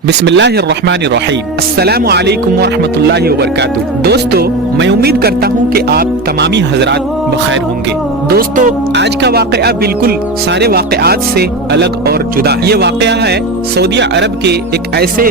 बिस्मिल्लाहिर्रहमानिर्रहीम। अस्सलामु अलैकुम वरहमतुल्लाहि वबरकातुह। दोस्तों, मैं उम्मीद करता हूँ कि आप तमामी हजरात बखैर होंगे। दोस्तों, आज का वाकया बिल्कुल सारे वाकयात से अलग और जुदा है। ये वाकया है सऊदी अरब के एक ऐसे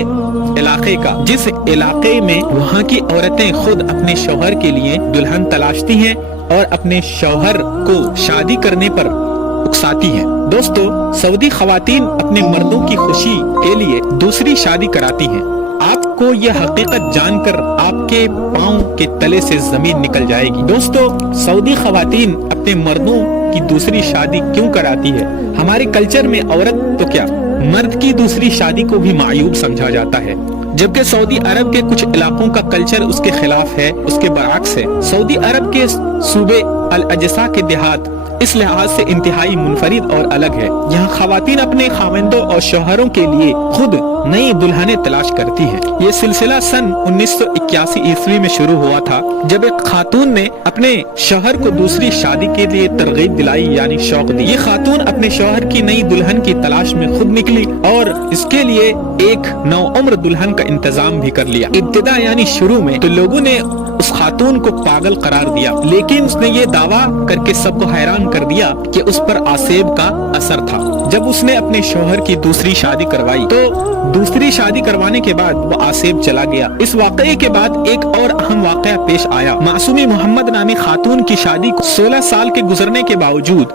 इलाके का जिस इलाके में वहाँ की औरतें खुद अपने शौहर के लिए दुल्हन तलाशती हैं और अपने शौहर को शादी करने पर उकसाती हैं। दोस्तों, सऊदी खवातीन अपने मर्दों की खुशी के लिए दूसरी शादी कराती हैं। आपको यह हकीकत जानकर आपके पाँव के तले से जमीन निकल जाएगी। दोस्तों, सऊदी खवातीन अपने मर्दों की दूसरी शादी क्यों कराती है? हमारे कल्चर में औरत तो क्या, मर्द की दूसरी शादी को भी मायूब समझा जाता है, जबकि सऊदी अरब के कुछ इलाकों का कल्चर उसके खिलाफ है, उसके बरअक्स है। सऊदी अरब के सूबे अल अजसा के देहात इस लिहाज से इंतहाई मुनफरिद और अलग है। यहाँ खवातीन अपने खाविंदों और शौहरों के लिए खुद नई दुल्हनें तलाश करती हैं। ये सिलसिला सन 1981 ईस्वी में शुरू हुआ था, जब एक खातून ने अपने शौहर को दूसरी शादी के लिए तरगीब दिलाई, यानी शौक दी। ये खातून अपने शौहर की नई दुल्हन की तलाश में खुद निकली और इसके लिए एक नौउम्र दुल्हन का इंतजाम भी कर लिया। इब्तिदा यानी शुरू में तो लोगों ने उस खातून को पागल करार दिया, लेकिन उसने ये दावा करके सबको हैरान कर दिया कि उस पर आसेब का असर था। जब उसने अपने शौहर की दूसरी शादी करवाई तो दूसरी शादी करवाने के बाद वो आसेब चला गया। इस वाकये के बाद एक और अहम वाकया पेश आया। मासूमी मोहम्मद नामी खातून की शादी को 16 साल के गुजरने के बावजूद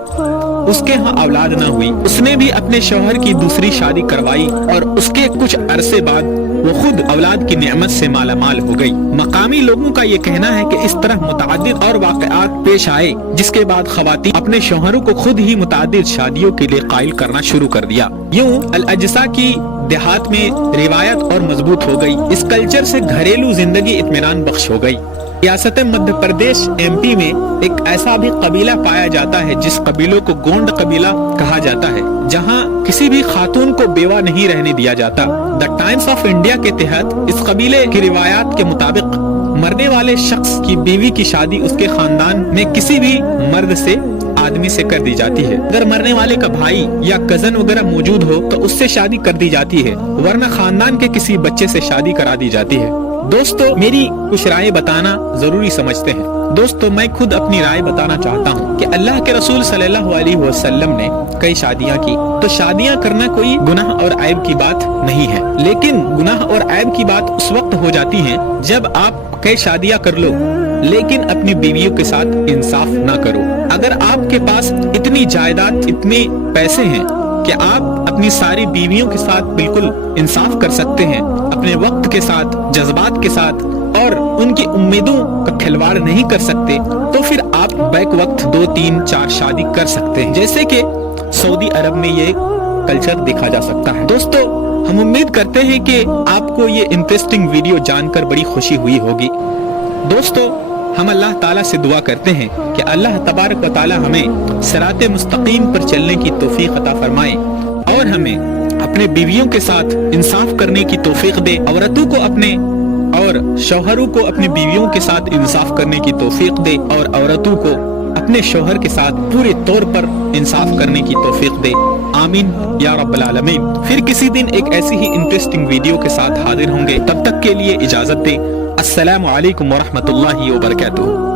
उसके यहाँ औलाद न हुई। उसने भी अपने शौहर की दूसरी शादी करवाई और उसके कुछ अरसे बाद वो खुद औलाद की नेमत से मालामाल हो गई। मकामी लोगों का ये कहना है कि इस तरह मुतअद्दिद और वाकयात पेश आए, जिसके बाद खवातीन अपने शौहरों को खुद ही मुतअद्दिद शादियों के लिए कायल करना शुरू कर दिया। यूं अल अजसा की देहात में रिवायत और मजबूत हो गई। इस कल्चर से घरेलू जिंदगी इत्मीनान बख्श हो गई। रियासत मध्य प्रदेश MP में एक ऐसा भी कबीला पाया जाता है जिस कबीलों को गोंड कबीला कहा जाता है, जहां किसी भी खातून को बेवा नहीं रहने दिया जाता। द टाइम्स ऑफ इंडिया के तहत इस कबीले की रिवायात के मुताबिक मरने वाले शख्स की बीवी की शादी उसके खानदान में किसी भी मर्द से आदमी से कर दी जाती है। अगर मरने वाले का भाई या कजन वगैरह मौजूद हो तो उससे शादी कर दी जाती है, वरना खानदान के किसी बच्चे से शादी करा दी जाती है। दोस्तों, मेरी कुछ राय बताना जरूरी समझते हैं। दोस्तों, मैं खुद अपनी राय बताना चाहता हूँ कि अल्लाह के रसूल सल्लल्लाहु अलैहि वसल्लम ने कई शादियाँ की, तो शादियाँ करना कोई गुनाह और ऐब की बात नहीं है। लेकिन गुनाह और ऐब की बात उस वक्त हो जाती है जब आप कई शादियाँ कर लो लेकिन अपनी बीवियों के साथ इंसाफ ना करो। अगर आपके पास इतनी जायदाद, इतने पैसे हैं कि आप अपनी सारी बीवियों के साथ बिल्कुल इंसाफ कर सकते हैं, अपने वक्त के साथ, जज्बात के साथ, और उनकी उम्मीदों का खिलवाड़ नहीं कर सकते, तो फिर आप बैक वक्त 2, 3, 4 शादी कर सकते हैं, जैसे कि सऊदी अरब में ये कल्चर देखा जा सकता है। दोस्तों, हम उम्मीद करते हैं कि आपको ये इंटरेस्टिंग वीडियो जानकर बड़ी खुशी हुई होगी। दोस्तों, हम अल्लाह ताला से दुआ करते हैं कि अल्लाह तबारक व ताला हमें सिराते मुस्तकीम पर चलने की तौफीक अता फरमाए और हमें अपने बीवियों के साथ इंसाफ करने की तौफीक दे, औरतों को अपने और शौहरों को अपनी बीवियों के साथ इंसाफ करने की तौफीक दे और औरतों को अपने शौहर के साथ पूरे तौर पर इंसाफ करने की तौफीक दे। आमीन या रब्बल आलमीन। फिर किसी दिन एक ऐसी ही इंटरेस्टिंग वीडियो के साथ हाजिर होंगे। तब तक के लिए इजाजत दें। अस्सलामु अलैकुम वरहमतुल्लाहि वबरकातुहू।